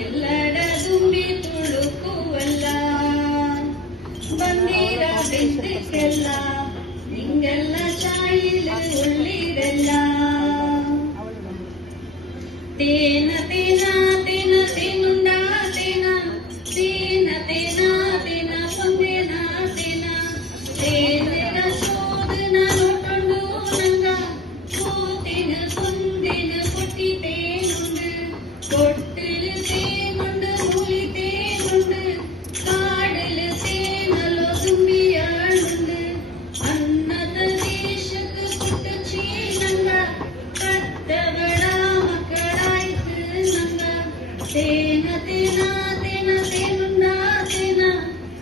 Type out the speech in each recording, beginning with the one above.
ಎಲ್ಲಡ ತುಂಬಿ ತುಳುಕುವಲ್ಲ ಬಂದಿರ ಬೆಂದಕ್ಕೆಲ್ಲ ನಿಂಗೆಲ್ಲ ಚಾಯಿಲು ಉಳ್ಳಿದೆಲ್ಲ ತೇನ ತೇನ ತೇನ ತೇನುಂಡ ತೇನ ತೇನ ತೇನ ತೇನ ಪೊಂದೇನ ತೇನ ತೇನೆರ ಸೋದನ ನೋಟೊಂಡು ನಂಗ ಕೂತಿನ ಕುಂದಿನ ಕೊಟ್ಟಿ ತೇನುಂಡು ಕೊಟ್ಟಿಲು ತೇನುಂಡು ಮೂಲಿ ತೇನುಂಡು ಕಾಡಲು ತೇನಲೋ ತುಂಬಿಯಾಳುಂಡು ಅನ್ನದ ದೇಶಕ್ಕೆ ಕೊಟ್ಟು ಚೀನಂಗ ಕತ್ತವಳ ಮಕ್ಕಳಾಯ್ತು ನಂಗ ತೇನ ತೇನ ತೇನ ತೇನುಂಡ ತೇನ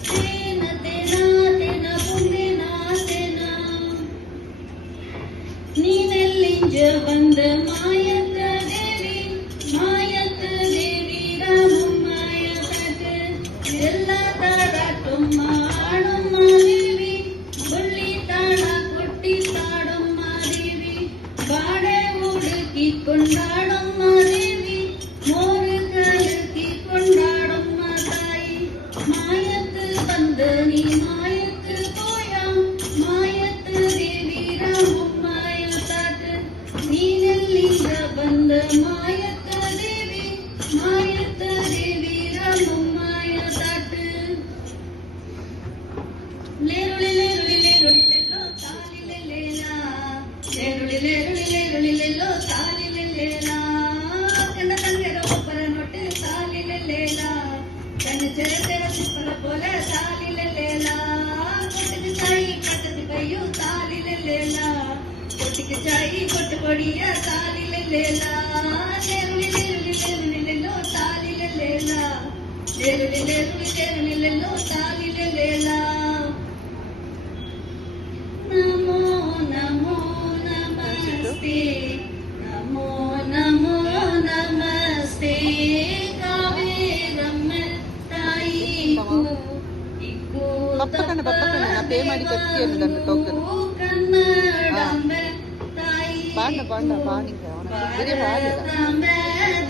ತೇನ ತೇನ ತೇನ ಪುಣ್ಯನ ತೇನ ನೀನೆಲ್ಲಿಂಜ ಬಂದ ಮಾಯತ ದೇವಿ ರಾಮಮ್ಮಾಯ ತಟ ಎಲ್ಲ ತಾಡಾಟೊಮ್ಮ ಆಡೊಮ್ಮ ದೇವಿ ಬಳ್ಳಿ ತಾಡ ಕೊಟ್ಟಿ ತಾಡೊಮ್ಮ ದೇವಿ ಬಾಡೆ ಹುಡುಕಿ ಕೊಂಡಾಡೊಮ್ಮ ದೇವಿ ಮೋರು ಕಲಕಿ ಕೊಂಡಾಡೊಮ್ಮ ತಾಯಿ ಮಾಯತ್ ಬಂದ ನೀ ಮಾಯತ್ ಪೋಯ ಮಾಯತ್ ದೇವಿ ರಾಮಮ್ಮಾಯ ತಾಟ ನೀನೆಲ್ಲಿಂದ ಬಂದ ಮಾಯತ ದೇವಿ ರಾಮಮ್ಮಾಯ ತಾಟ ಲೇರುಳಿ ಲೇರುಳಿ ಲೇರುಳಿಲೆಲ್ಲೋ ತಾಲಿಲೆಲ್ಲೇಲ ಲೇರುಳಿ ಲೇರುಳಿ ಲೇರುಳಿಲೆಲ್ಲೋ ತಾಲಿಲೆಲ್ಲೇಲ ಕಣ್ಣ ತಂಗೆರ ಒಬ್ಬರ ನೊಟ್ಟೆ ತಾಲಿಲೆಲ್ಲೇಲ ಕಣ್ಣ ಚೆರೆತೆರ ಸುಪ್ಪರ ಪೋಲ ತಾಲಿಲೆಲ್ಲೇಲ ಕೊಟ್ಟಿಗೆ ಚಾಯಿ ಕಟ್ಟದ ಕೈಯು ತಾಲಿಲೆಲ್ಲೇಲ ಕೊಟ್ಟಿಗೆ ಚಾಯಿ ಕೊಟ್ಟು ಕೊಡಿಯ ತಾಲಿಲೆಲ್ಲೇಲ ಲೇರುಳಿ ಲೇರುಳಿ ಲೇರುಳಿಲೆಲ್ಲೋ ತಾಲಿಲೆಲ್ಲೇಲ ಲೇರುಳಿ ಲೇರುಳಿ ಲೇರುಳಿಲೆಲ್ಲೋ ತಾಲಿಲೆಲ್ಲೇಲ ನಮೋ ನಮೋ ನಮಸ್ತೆ ನಮೋ ನಮೋ ನಮಸ್ತೆ ಕಾವೇರಮ್ಮ ತಾಯಿ ಬಪ್ಪಕಣ್ಣ ನಾ ಪೇ ಮಾಡಿ ಕಟ್ಟಿ ನನ್ನ ಟೋಕನ್ ಕನ್ನಡಮ್ಮ ತಾಯಿ ಬಾಂಡ ಬಾಣಿಂಗ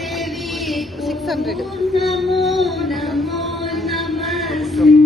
ದೇವಿ 600 ನಮೋ ನಮೋ ನಮಸ್ತೆ